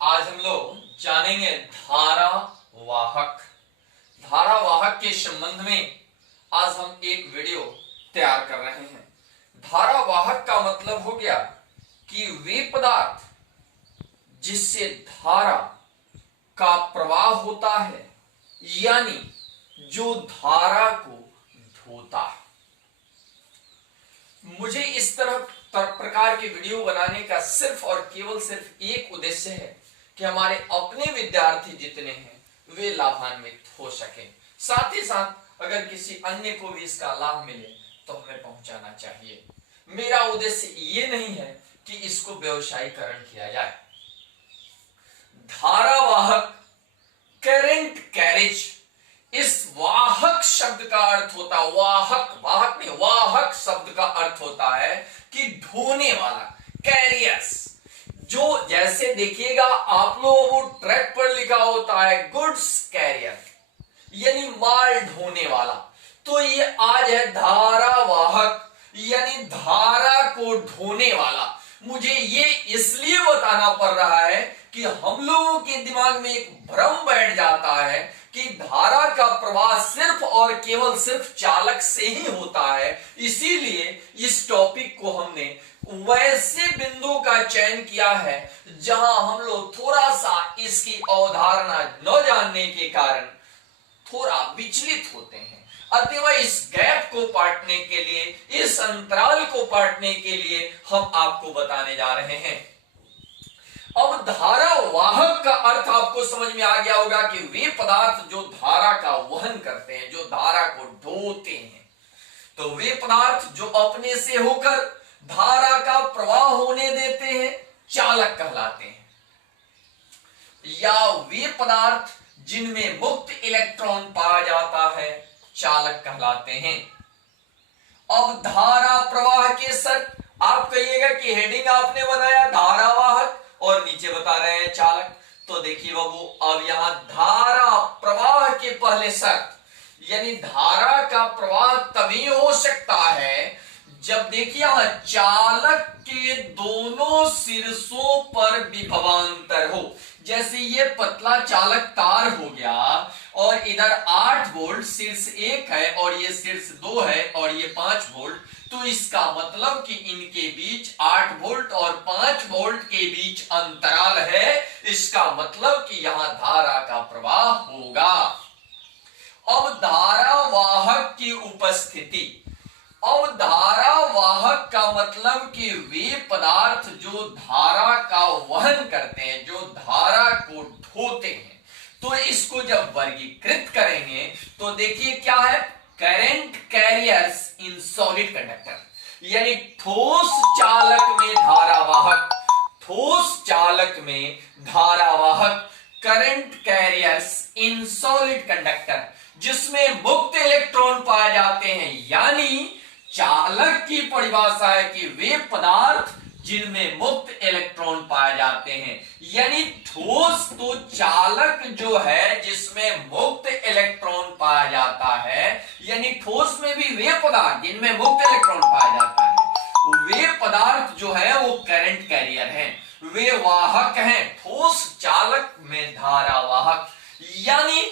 आज हम लोग जानेंगे धारावाहक। धारावाहक के संबंध में आज हम एक वीडियो तैयार कर रहे हैं। धारावाहक का मतलब हो गया कि वे पदार्थ जिससे धारा का प्रवाह होता है, यानी जो धारा को ढोता है। मुझे इस तरह प्रकार के वीडियो बनाने का सिर्फ और केवल सिर्फ एक उद्देश्य है कि हमारे अपने विद्यार्थी जितने हैं वे लाभान्वित हो सके, साथ ही साथ अगर किसी अन्य को भी इसका लाभ मिले तो हमें पहुंचाना चाहिए। मेरा उद्देश्य ये नहीं है कि इसको व्यवसायीकरण किया जाए। धारावाहक, करंट कैरेज, इस वाहक शब्द का अर्थ होता है, वाहक नहीं, वाहक शब्द का अर्थ होता है कि ढोने वाला, कैरियर्स। जो जैसे देखिएगा आप लोगों को ट्रक पर लिखा होता है गुड्स कैरियर, यानी माल ढोने वाला, तो ये आज है धारावाहक, यानी धारा को ढोने वाला। मुझे ये इसलिए बताना पड़ रहा है कि हम लोगों के दिमाग में एक भ्रम बैठ जाता है कि धारा का प्रवाह सिर्फ और केवल सिर्फ चालक से ही होता है। इसीलिए इस टॉपिक को हमने वैसे बिंदु का चयन किया है जहां हम लोग थोड़ा सा इसकी अवधारणा न जानने के कारण थोड़ा विचलित होते हैं। अतः इस गैप को पाटने के लिए, इस अंतराल को पाटने के लिए हम आपको बताने जा रहे हैं। अब धारावाहक का अर्थ आपको समझ में आ गया होगा कि वे पदार्थ जो धारा का वहन करते हैं, जो धारा को ढोते हैं। तो वे पदार्थ जो अपने से होकर धारा का प्रवाह होने देते हैं, चालक कहलाते हैं। या वे पदार्थ जिनमें मुक्त इलेक्ट्रॉन पाया जाता है, चालक कहलाते हैं। अब धारा प्रवाह के सर आप कहिएगा कि हेडिंग आपने बनाया धारावाहक और नीचे बता रहे हैं चालक। तो देखिए बाबू, अब यहां धारा प्रवाह के पहले शर्त, यानी धारा का प्रवाह तभी हो सकता है जब देखिए यहां चालक के दोनों शीर्षों पर विभवांतर हो। जैसे ये पतला चालक तार हो गया और इधर 8 वोल्ट शीर्ष 1 है और ये शीर्ष 2 है और ये 5 वोल्ट, तो इसका मतलब कि इनके बीच 8 वोल्ट और 5 वोल्ट के बीच अंतराल है। इसका मतलब कि यहां धारा का प्रवाह होगा। अब धारावाहक की उपस्थिति, अब धारावाहक का मतलब कि वे पदार्थ जो धारा का वहन करते हैं, जो धारा को ढोते हैं। तो इसको जब वर्गीकृत करेंगे तो देखिए क्या है, current carriers in solid conductor, यानी ठोस चालक में धारावाहक, ठोस चालक में धारावाहक, current carriers in solid conductor, जिसमें मुक्त इलेक्ट्रॉन पाए जाते हैं। यानी चालक की परिभाषा है कि वे पदार्थ जिनमें मुक्त इलेक्ट्रॉन पाए जाते हैं, यानी ठोस तो चालक जो है जिसमें मुक्त इलेक्ट्रॉन पाया जाता है, यानी ठोस में भी वे पदार्थ जिनमें मुक्त इलेक्ट्रॉन पाया जाता है, वे पदार्थ जो है वो करंट कैरियर हैं, वे वाहक हैं। ठोस चालक में धारावाहक, यानी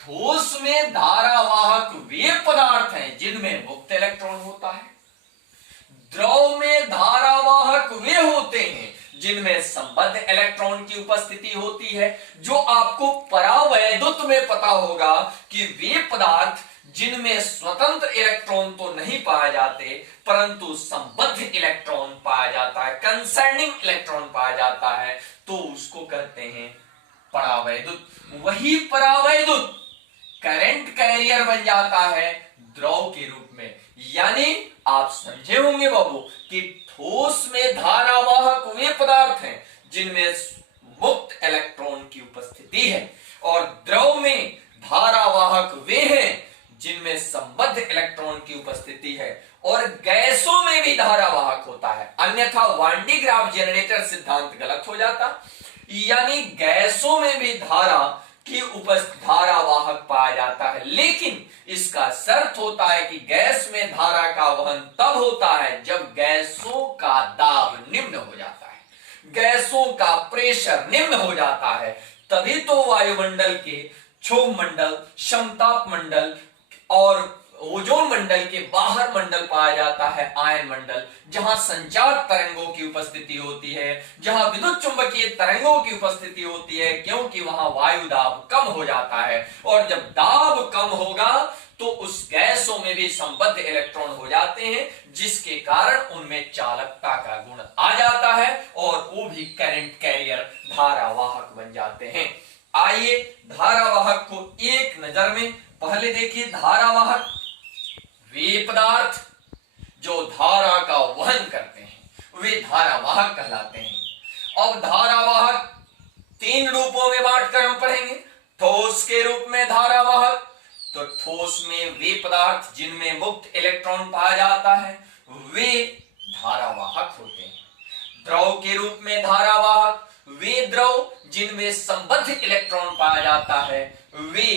ठोस में धारावाहक वे पदार्थ हैं जिनमें मुक्त इलेक्ट्रॉन होता है। द्रव में धारावाहक वे होते हैं जिनमें संबद्ध इलेक्ट्रॉन की उपस्थिति होती है। जो आपको परावैद्युत में पता होगा कि वे पदार्थ जिनमें स्वतंत्र इलेक्ट्रॉन तो नहीं पाए जाते परंतु संबद्ध इलेक्ट्रॉन पाया जाता है, कंसर्निंग इलेक्ट्रॉन पाया जाता है, तो उसको कहते हैं परावैद्युत। वही परावैद्युत करंट कैरियर बन जाता है द्रव के रूप में। यानी आप समझे होंगे बाबू कि ठोस में धारावाहक वे पदार्थ हैं जिनमें मुक्त इलेक्ट्रॉन की उपस्थिति है और द्रव में धारावाहक वे हैं जिनमें संबद्ध इलेक्ट्रॉन की उपस्थिति है। और गैसों में भी धारावाहक होता है, अन्यथा वान डी ग्राफ जनरेटर सिद्धांत गलत हो जाता। यानी गैसों में भी धारा की धारावाहक पाया जाता है, लेकिन इसका शर्त होता है कि गैस में धारा का वहन तब होता है जब गैसों का दाब निम्न हो जाता है। गैसों का प्रेशर निम्न हो जाता है, तभी तो वायुमंडल के क्षोभ मंडल, समताप मंडल और ओजोन मंडल के बाहर मंडल पाया जाता है आयन मंडल, जहां संचार तरंगों की उपस्थिति होती है, जहां विद्युत चुंबकीय तरंगों की उपस्थिति होती है, क्योंकि वहां वायु दाब कम हो जाता है। और जब दाब कम होगा तो उस गैसों में भी संबद्ध इलेक्ट्रॉन हो जाते हैं, जिसके कारण उनमें चालकता का गुण आ जाता है और वो भी करंट कैरियर, धारावाहक बन जाते हैं। आइए धारावाहक को एक नजर में पहले देखिए। धारावाहक वे पदार्थ जो धारा का वहन करते हैं वे धारावाहक कहलाते हैं। अब धारावाहक तीन रूपों में बांटकर हम पढ़ेंगे। ठोस के रूप में धारावाहक, तो ठोस में वे पदार्थ जिनमें मुक्त इलेक्ट्रॉन पाया जाता है वे धारावाहक होते हैं। द्रव के रूप में धारावाहक, वे द्रव जिनमें संबद्ध इलेक्ट्रॉन पाया जाता है वे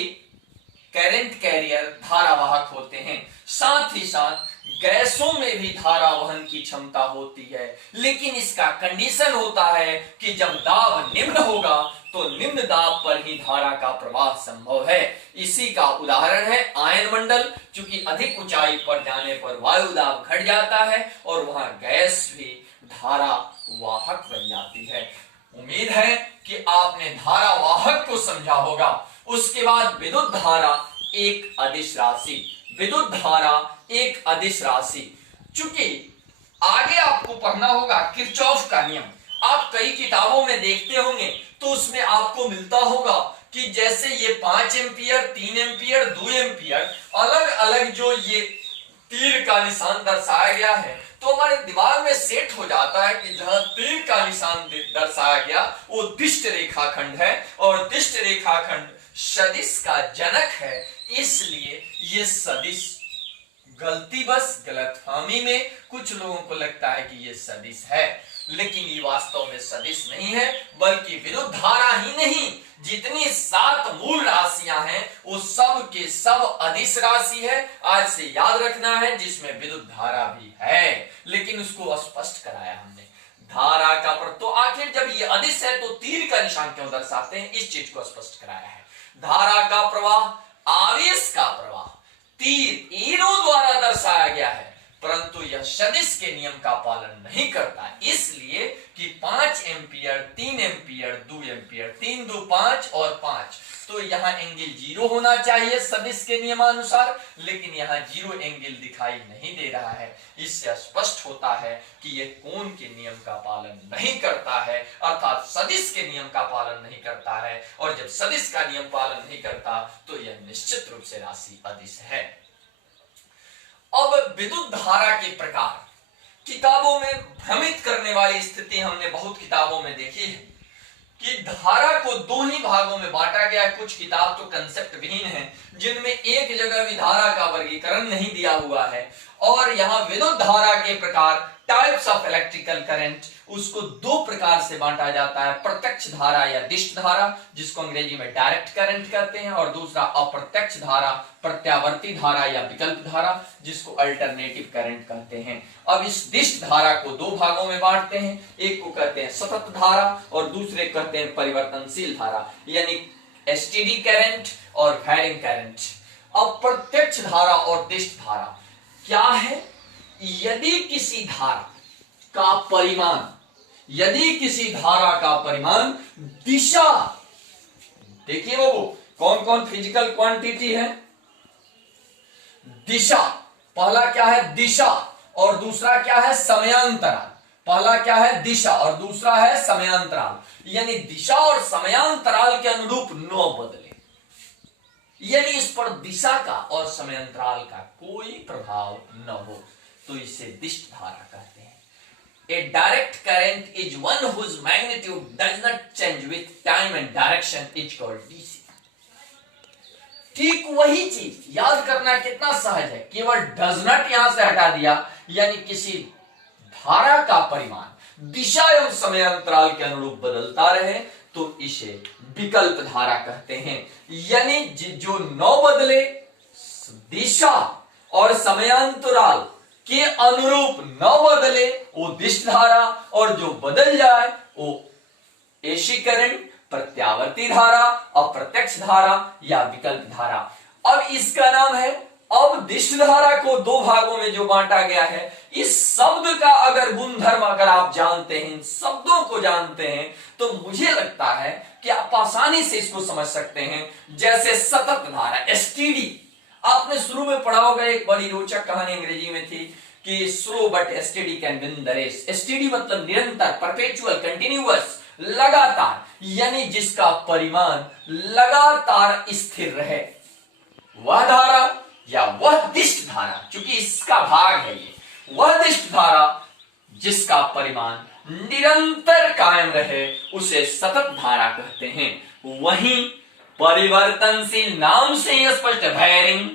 करंट कैरियर, धारावाहक होते हैं। साथ ही साथ गैसों में भी धारा वहन की क्षमता होती है, लेकिन इसका कंडीशन होता है कि जब दाब निम्न होगा तो निम्न दाब पर ही धारा का प्रवाह संभव है। इसी का उदाहरण है आयन मंडल। चूंकि अधिक ऊंचाई पर जाने पर वायु दाब घट जाता है और वहां गैस भी धारा वाहक बन जाती है। उम्मीद है कि आपने धारावाहक को समझा होगा। उसके बाद विद्युत धारा एक अदिश राशि। विद्युत धारा एक अदिश राशि, चूंकि आगे आपको पढ़ना होगा किरचॉफ का नियम। आप कई किताबों में देखते होंगे तो उसमें आपको मिलता होगा कि जैसे ये 5 एम्पियर, 3 एम्पियर, 2 एम्पियर, अलग अलग जो ये तीर का निशान दर्शाया गया है, तो हमारे दिमाग में सेट हो जाता है कि जहां तीर का निशान दर्शाया गया वो दिष्ट रेखाखंड है और दिष्ट रेखाखंड सदिश का जनक है। इसलिए ये सदिश गलतीवश, गलतफहमी में कुछ लोगों को लगता है कि ये सदिश है, लेकिन ये वास्तव में सदिश नहीं है, बल्कि विद्युत धारा ही नहीं, जितनी 7 मूल राशियां हैं वो सब के सब अदिश राशि है। आज से याद रखना है, जिसमें विद्युत धारा भी है, लेकिन उसको स्पष्ट कराया हमने। धारा का तो आखिर जब ये अदिश है तो तीर का निशान क्यों दर्शाते हैं, इस चीज को स्पष्ट कराया है। धारा का प्रवाह, आवेश का प्रवाह तीर, एरो द्वारा दर्शाया गया है, परंतु यह सदिश के नियम का पालन नहीं करता, इसलिए कि 5 एम्पियर, 3 एम्पियर, 2 एम्पियर, 3 2 5 और 5, तो यहां एंगल 0 होना चाहिए सदिश के नियमानुसार, लेकिन यहां 0 एंगल दिखाई नहीं दे रहा है। इससे स्पष्ट होता है कि यह कोण के नियम का पालन नहीं करता है, अर्थात सदिश के नियम का पालन नहीं करता है। और जब सदिश का नियम पालन नहीं करता तो यह निश्चित रूप से राशि अदिश है। अब विद्युत धारा के प्रकार, किताबों में भ्रमित करने वाली स्थिति हमने बहुत किताबों में देखी है कि धारा को 2 ही भागों में बांटा गया है। कुछ किताब तो कंसेप्ट विहीन है, जिनमें एक जगह भी धारा का वर्गीकरण नहीं दिया हुआ है। और यहां विद्युत धारा के प्रकार, टाइप्स ऑफ इलेक्ट्रिकल करंट, उसको 2 प्रकार से बांटा जाता है। प्रत्यक्ष धारा या दिष्ट धारा, जिसको अंग्रेजी में डायरेक्ट करंट कहते हैं, और दूसरा अप्रत्यक्ष धारा, प्रत्यावर्ती धारा या विकल्प धारा, जिसको अल्टरनेटिव करंट कहते हैं। अब इस दिष्ट धारा को 2 भागों में बांटते हैं, एक को कहते हैं सतत धारा और दूसरे कहते हैं परिवर्तनशील धारा, यानी एसटीडी करंट और वैरिंग करंट। अप्रत्यक्ष धारा और दिष्ट धारा क्या है? यदि किसी धारा का परिमाण, यदि किसी धारा का परिमाण दिशा, देखिए वो कौन कौन फिजिकल क्वांटिटी है? दिशा, पहला क्या है? दिशा, और दूसरा क्या है? समयांतराल। पहला क्या है? दिशा, और दूसरा है समयांतराल। यानी दिशा और समयांतराल के अनुरूप न बदले, यानी इस पर दिशा का और समयांतराल का कोई प्रभाव न हो, तो इसे दिष्ट धारा कहते हैं। A direct current is one whose magnitude does not change with time and direction is called DC। ठीक वही चीज याद करना कितना सहज है, केवल does not यहां से हटा दिया, यानी किसी धारा का परिमाण दिशा एवं समयांतराल के अनुरूप बदलता रहे तो इसे विकल्प धारा कहते हैं। यानी जो न बदले, दिशा और समयांतराल के अनुरूप न बदले वो दिष्ट धारा, और जो बदल जाए ओ एसी करंट, प्रत्यावर्ती धारा, अप्रत्यक्ष धारा या विकल्प धारा। अब इसका नाम है अवदिष्ट धारा को दो भागों में जो बांटा गया है। इस शब्द का अगर गुणधर्म अगर आप जानते हैं, इन शब्दों को जानते हैं, तो मुझे लगता है कि आप आसानी से इसको समझ सकते हैं। जैसे सतत धारा एसटीडी, आपने शुरू में पढ़ा होगा, एक बड़ी रोचक कहानी अंग्रेजी में थी कि slow but steady can win the race. Steady मतलब निरंतर, परपेचुअल, कंटिन्यूअस, लगातार, यानी जिसका परिमाण लगातार स्थिर रहे, वह धारा या वह दिष्ट धारा, क्योंकि इसका भाग है ये, वह दिष्ट धारा जिसका परिमाण निरंतर कायम रहे उसे सतत धारा कहते हैं। वहीं परिवर्तनशील, नाम से ही स्पष्ट, वैरिंग,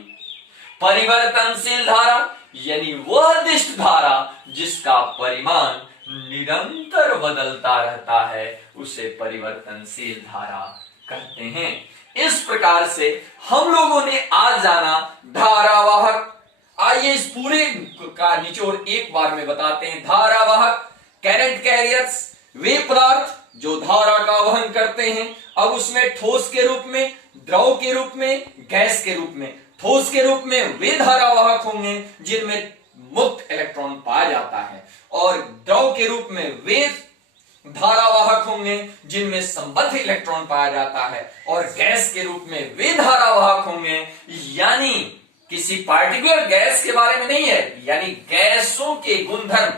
परिवर्तनशील धारा यानी वह दिष्ट धारा जिसका परिमाण निरंतर बदलता रहता है उसे परिवर्तनशील धारा कहते हैं। इस प्रकार से हम लोगों ने आज जाना धारावाहक। आइए इस पूरे का निचोड़ एक बार में बताते हैं। धारावाहक, करंट कैरियर्स, वे पदार्थ जो धारा का वहन करते हैं, अब उसमें ठोस के रूप में, द्रव के रूप में, गैस के रूप में। ठोस के रूप में वे धारावाहक होंगे जिनमें मुक्त इलेक्ट्रॉन पाया जाता है, और द्रव के रूप में वे धारावाहक होंगे जिनमें संबद्ध इलेक्ट्रॉन पाया जाता है, और गैस के रूप में वे धारावाहक होंगे, यानी किसी पार्टिकुलर गैस के बारे में नहीं है, यानी गैसों के गुणधर्म,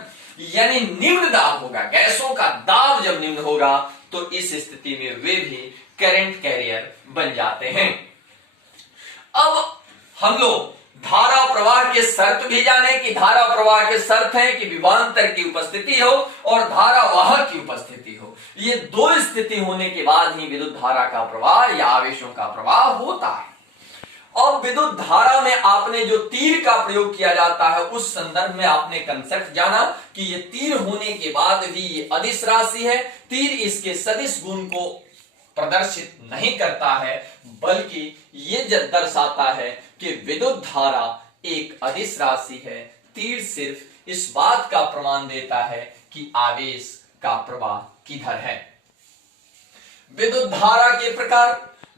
यानी निम्न दाब होगा, गैसों का दाब जब निम्न होगा तो इस स्थिति में वे भी करंट कैरियर बन जाते हैं। अब हम लोग धारा प्रवाह के शर्त भी जाने कि धारा प्रवाह के शर्त है कि विभवांतर की उपस्थिति हो और धारावाहक की उपस्थिति हो। ये दो स्थिति होने के बाद ही विद्युत धारा का प्रवाह या आवेशों का प्रवाह होता है। और विद्युत धारा में आपने जो तीर का प्रयोग किया जाता है उस संदर्भ में आपने कंसेप्ट जाना कि ये तीर होने के बाद भी ये अदिश राशि है। तीर इसके सदिश गुण को प्रदर्शित नहीं करता है, बल्कि ये दर्शाता है कि विद्युत धारा एक अदिश राशि है। तीर सिर्फ इस बात का प्रमाण देता है कि आवेश का प्रवाह किधर है। विद्युत धारा के प्रकार,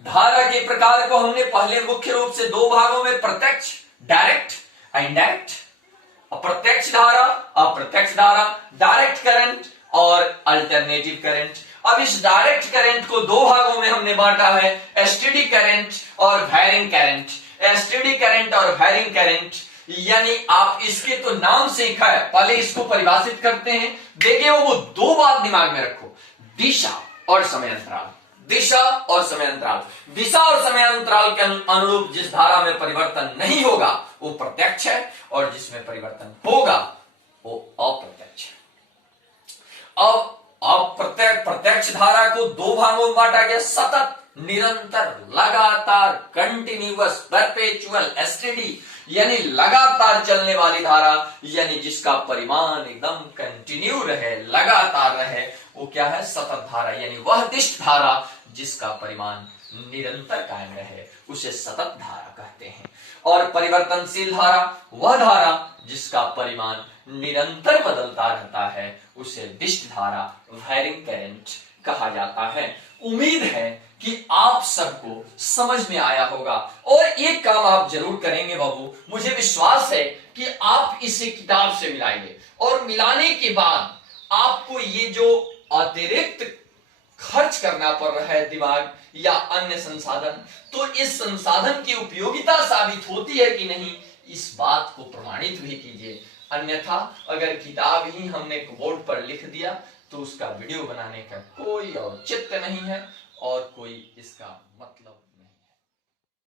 धारा के प्रकार को हमने पहले मुख्य रूप से दो भागों में, प्रत्यक्ष, डायरेक्ट, इनडायरेक्ट, अप्रत्यक्ष धारा, अप्रत्यक्ष धारा, डायरेक्ट करंट और अल्टरनेटिव करंट। अब इस डायरेक्ट करंट को दो भागों में हमने बांटा है, एसटीडी करंट और वैरिंग करंट। एसटीडी करंट और वैरिंग करंट यानी आप इसके तो नाम से ही है, पहले इसको परिभाषित करते हैं। देखिए वो दो बात दिमाग में रखो, दिशा और समय अंतराल। दिशा और समय अंतराल, दिशा और समय अंतराल के अनुरूप जिस धारा में परिवर्तन नहीं होगा वो प्रत्यक्ष है, और जिसमें परिवर्तन होगा वो अप्रत्यक्ष है। अब प्रत्यक्ष धारा को दो भागों में बांटा गया, सतत, निरंतर, लगातार, कंटिन्यूअस, परपेचुअल, एसटीडी यानी लगातार चलने वाली धारा, यानी जिसका परिमाण एकदम कंटिन्यू रहे, लगातार रहे, वो क्या है, सतत धारा, यानी वह दिष्ट धारा जिसका परिमाण निरंतर कायम रहे उसे सतत धारा कहते हैं। और परिवर्तनशील धारा, वह धारा जिसका परिमाण निरंतर बदलता रहता है उसे दिष्ट धारा, वैरिंग करंट कहा जाता है। उम्मीद है कि आप सबको समझ में आया होगा, और एक काम आप जरूर करेंगे बाबू, मुझे विश्वास है कि आप इसे किताब से मिलाएंगे, और मिलाने के बाद आपको ये जो अतिरिक्त खर्च करना पड़ रहा है दिमाग या अन्य संसाधन, तो इस संसाधन की उपयोगिता साबित औती है कि नहीं, इस बात को प्रमाणित भी कीजिए। अन्यथा अगर किताब ही हमने बोर्ड पर लिख दिया तो उसका वीडियो बनाने का कोई औचित्य नहीं है और कोई इसका मतलब